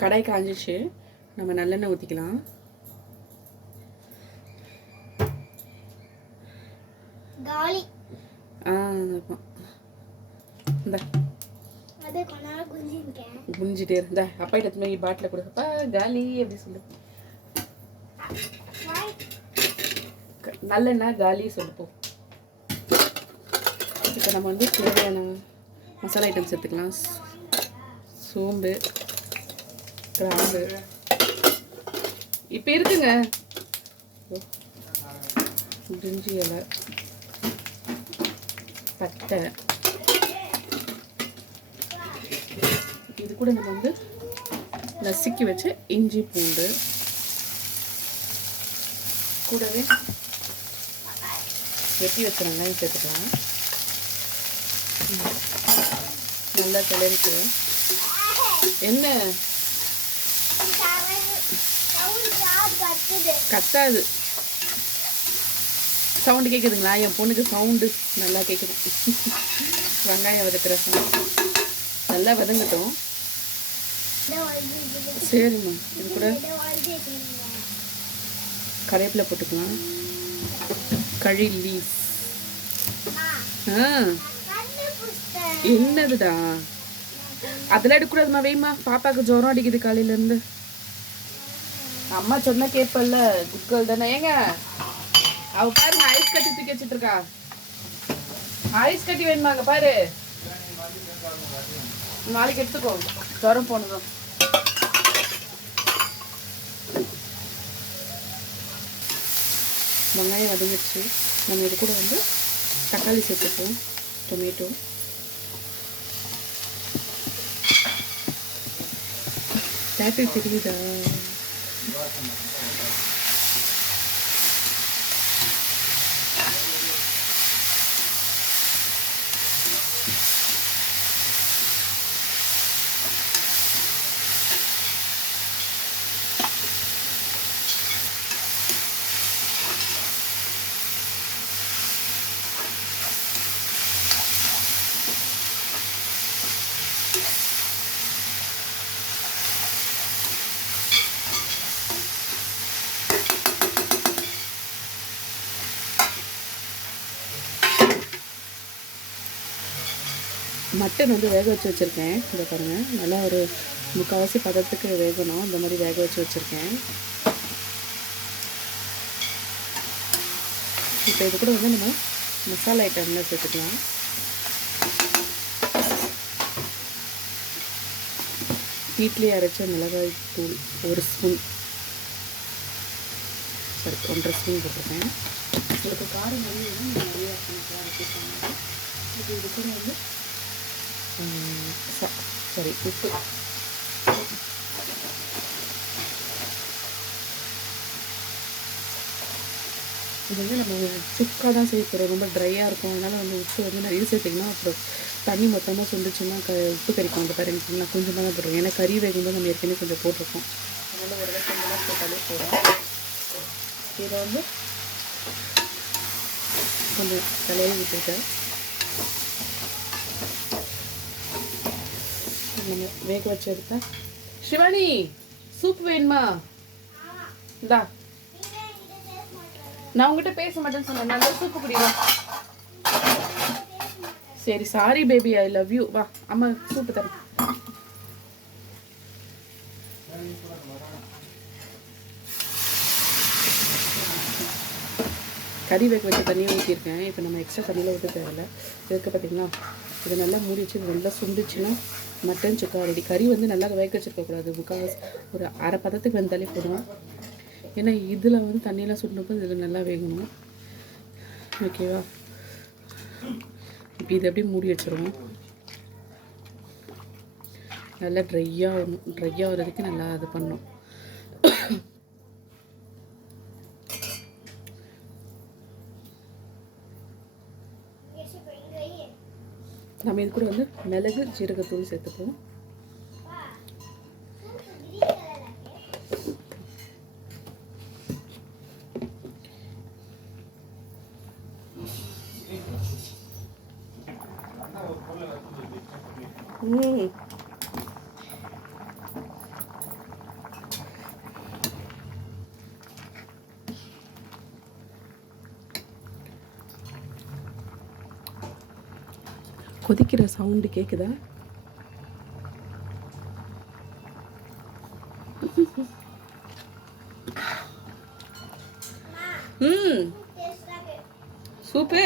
கடாய் காஞ்சிச்சு, நம்ம நல்லெண்ணெய் ஊற்றிக்கலாம். குஞ்சிட்டே இருந்தா அப்பா இடத்துல பாட்டில் கொடுப்பா காலி எப்படி சொல்லு. நல்லெண்ணெய் காலி சொல்லுப்போம். இப்போ நம்ம வந்து தேவையான மசாலா ஐட்டம்ஸ் எடுத்துக்கலாம். சோம்பு, கிராம்பு இப்போ இருக்குங்க, பிரிஞ்சி இலை, பட்டை. இது கூட நம்ம வந்து நசுக்கி வச்சு இஞ்சி பூண்டு, கூடவே வெட்டி வச்ச வெங்காயம் சேர்த்துக்கலாம். நல்லா கிளறிட்டு என்ன கத்தாது சவுண்டு கேட்குதுங்களா? என் பொண்ணுக்கு சவுண்டு நல்லா கேட்குது. வெங்காயம் வதக்குற சவுண்ட் நல்லா வதங்கட்டும். சரிம்மா, இது கூட கருவேப்பிலை போட்டுக்கலாம். கறி லீஃப். என்னதுடா அதெல்லாம் எடுக்கக்கூடாதுமா, வெய்மா. பாப்பாவுக்கு ஜுரம் அடிக்குது காலையிலேருந்து. அம்மா சொன்னா கேட்பல்ல, குக்கல் தானே. ஏங்க அவ பாருங்க, ஐஸ் கட்டி தூக்கி வச்சுட்டு இருக்கா. ஐஸ் கட்டி வேணுமாங்க பாரு, நாளைக்கு எடுத்துக்கோ, ஜுரம் போனதும். வெங்காயம் வதங்கிடுச்சு. நம்ம இது கூட வந்து தக்காளி சேர்த்துப்போம், டொமேட்டோ. டேட்டு தெரியுதா? மட்டன் வந்து வேக வச்சு வச்சுருக்கேன். இதை பாருங்கள், நல்லா ஒரு முக்கால்வாசி பதத்துக்கு வேகணும். அந்த மாதிரி வேக வச்சு வச்சுருக்கேன். இப்போ இது கூட வந்து நம்ம மசாலா ஐட்டம்லாம் சேர்த்துக்கலாம். வீட்லேயே அரைச்ச மிளகாய் தூள் 1 ஸ்பூன், சரி 1.5 ஸ்பூன் போட்டிருக்கேன். இதுக்கு காரம் வந்து நிறையா அரைச்சிருக்காங்க. இது கூட வந்து சரி உப்பு. இது வந்து நம்ம சுக்காக தான் சேர்க்குறோம், ரொம்ப ட்ரையாக இருக்கும். அதனால் வந்து உப்பு வந்து நிறைய சேர்த்திங்கன்னா அப்புறம் தண்ணி மொத்தமாக சொந்துச்சுன்னா உப்பு கறிக்கும். அந்த பாருங்க, நான் கொஞ்சமாக தான் போடுறோம். ஏன்னா கறி வேகும்போது நம்ம ஏற்கனவே கொஞ்சம் போட்டிருக்கோம். அதனால் ஒரு கொஞ்சமாக போட்டாலே போடும். இதை வந்து கொஞ்சம் தலையை விட்டுட்டேன். நம்ம வேக வச்சு எடுத்தேன். சிவானி, சூப் வேணுமா? இந்தா, நான் உங்ககிட்ட பேச மாட்டேன்னு சொன்னேன். நல்லா சூப்பு குடிவா. சரி, sorry baby, I love you. வா, அம்மா சூப்பு தரேன். கறி வேக வச்சு தண்ணியை ஊற்றிருக்கேன். இப்போ நம்ம எக்ஸ்ட்ரா தண்ணியில் ஊற்ற தேவையில்ல. இதுக்கு பார்த்திங்கன்னா இதை நல்லா மூடி வச்சு நல்லா சுண்டிச்சுன்னா மட்டன் சுக்கா ரெடி. கறி வந்து நல்லா வேக வச்சுருக்கக்கூடாது, முக்கால்வாசி ஒரு அரை பதத்துக்கு வெந்தாலே போதும். ஏன்னா இதில் வந்து தண்ணியெலாம் சுண்டப்போ இதில் நல்லா வேகணும். ஓகேவா? இப்போ இதை அப்படியே மூடி வச்சுருவோம். நல்லா ட்ரையாக வர்றதுக்கு நல்லா இது பண்ணணும். நம்ம இது கூட வந்து மிளகு ஜீரகத்தூள் சேர்த்துப்போம். கொதிக்கிற சவுண்டு கேட்குதா? சூப்பு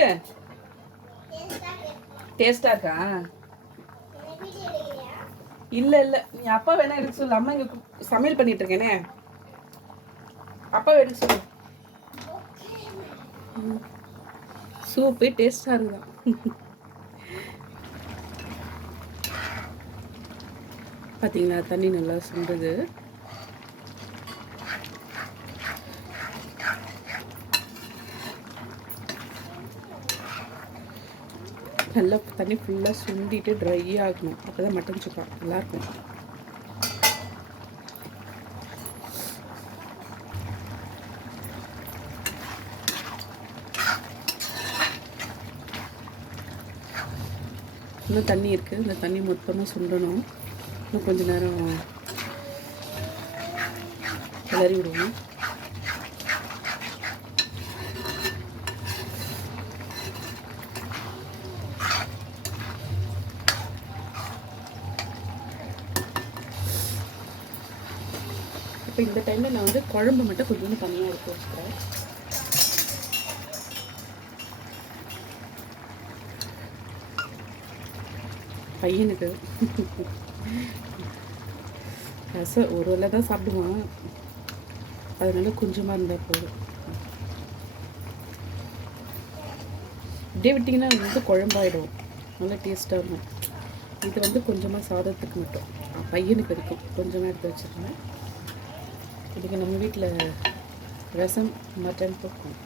டேஸ்டா இருக்கா? இல்ல இல்ல, நீ அப்பா வேணா எடுக்க சொல்லு. அம்மா இங்க சமையல் பண்ணிட்டு இருக்கேனே, அப்பா எடுக்க சொல்லு. சூப்பு டேஸ்டா இருக்குதான். பார்த்தீங்களா, தண்ணி நல்லா சுண்டுது. நல்லா தண்ணி ஃபுல்லாக சுண்டிட்டு ட்ரை ஆகணும். அப்போ தான் மட்டன் சுக்கா நல்லாயிருக்கும். இன்னும் தண்ணி இருக்குது, இந்த தண்ணி மொத்தமாக சுண்டணும். இன்னும் கொஞ்சம் நேரம் கிளறி விடுவோம். இப்போ இந்த டைமில் நான் வந்து குழம்பு மட்டும் கொஞ்சம் தனியாக எடுத்து வச்சுக்கிறேன். பையனுக்கு ரசம் ஒரு வேளை தான் சாப்பிடுவான், அதனால கொஞ்சமாக இருந்தால் போதும். இப்படியே விட்டிங்கன்னா வந்து குழம்பாயிடும், நல்லா டேஸ்ட்டாக இருக்கும். இது வந்து கொஞ்சமாக சாதத்துக்கு மட்டும், பையனுக்கு வரைக்கும் கொஞ்சமாக எடுத்து வச்சுருந்தேன். இன்றைக்கி நம்ம வீட்டில் ரசம் மட்டன் போக்கும்.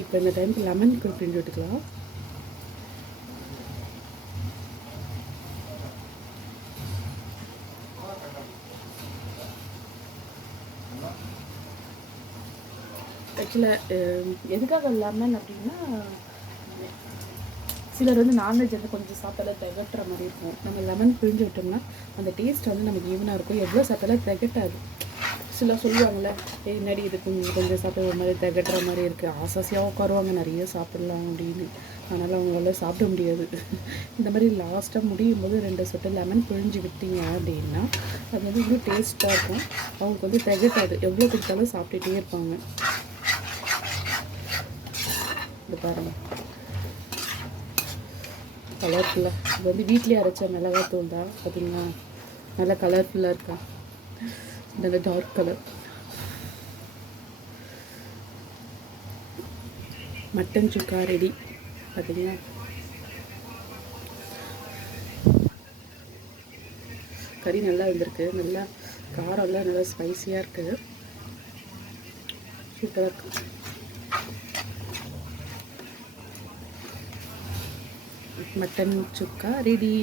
இப்போ இந்த டைமுக்கு லெமன் பிழிஞ்சு விட்டுக்கலாம். ஆக்சுவலாக எதுக்காக லெமன் அப்படின்னா, சிலர் வந்து நான்வெஜ் வந்து கொஞ்சம் சாப்பிட்டால திகட்டுற மாதிரி இருக்கும். நம்ம லெமன் பிழிஞ்சு விட்டோம்னா அந்த டேஸ்ட் வந்து நமக்கு ஈவனாக இருக்கும். எவ்வளோ சாப்பிட்டாலும் திகட்டாது. சில சொல்லுவாங்கள்ல, என்னடி இது கொஞ்சம் சாப்பிட ஒரு மாதிரி திகட்டுற மாதிரி இருக்குது, ஆசாசியாக உட்காருவாங்க நிறைய சாப்பிட்லாம் அப்படின்னு. அதனால் அவங்களால சாப்பிட முடியாது. இந்த மாதிரி லாஸ்ட்டாக முடியும் போது 2 சொட்டு லெமன் பிழிஞ்சு விட்டீங்க அப்படின்னா அது வந்து இன்னும் டேஸ்ட்டாக இருக்கும். அவங்களுக்கு வந்து திகட்டாது, எவ்வளோ கொடுத்தாலும் சாப்பிட்டுட்டே இருப்பாங்க. இது பாருங்கள், கலர்ஃபுல்லாக. இது வந்து வீட்லேயே அரைச்ச மிளகாத்தூள் தான். பார்த்தீங்கன்னா நல்லா கலர்ஃபுல்லாக இருக்கா, நல்ல டார்க் கலர். மட்டன் சுக்கா ரெடி. பார்த்தீங்களா, கறி நல்லா வந்திருக்கு, நல்லா காரம்லாம் நல்லா ஸ்பைஸியாக இருக்குது, சூப்பராக இருக்குது. மட்டன் சுக்கா ரெடி.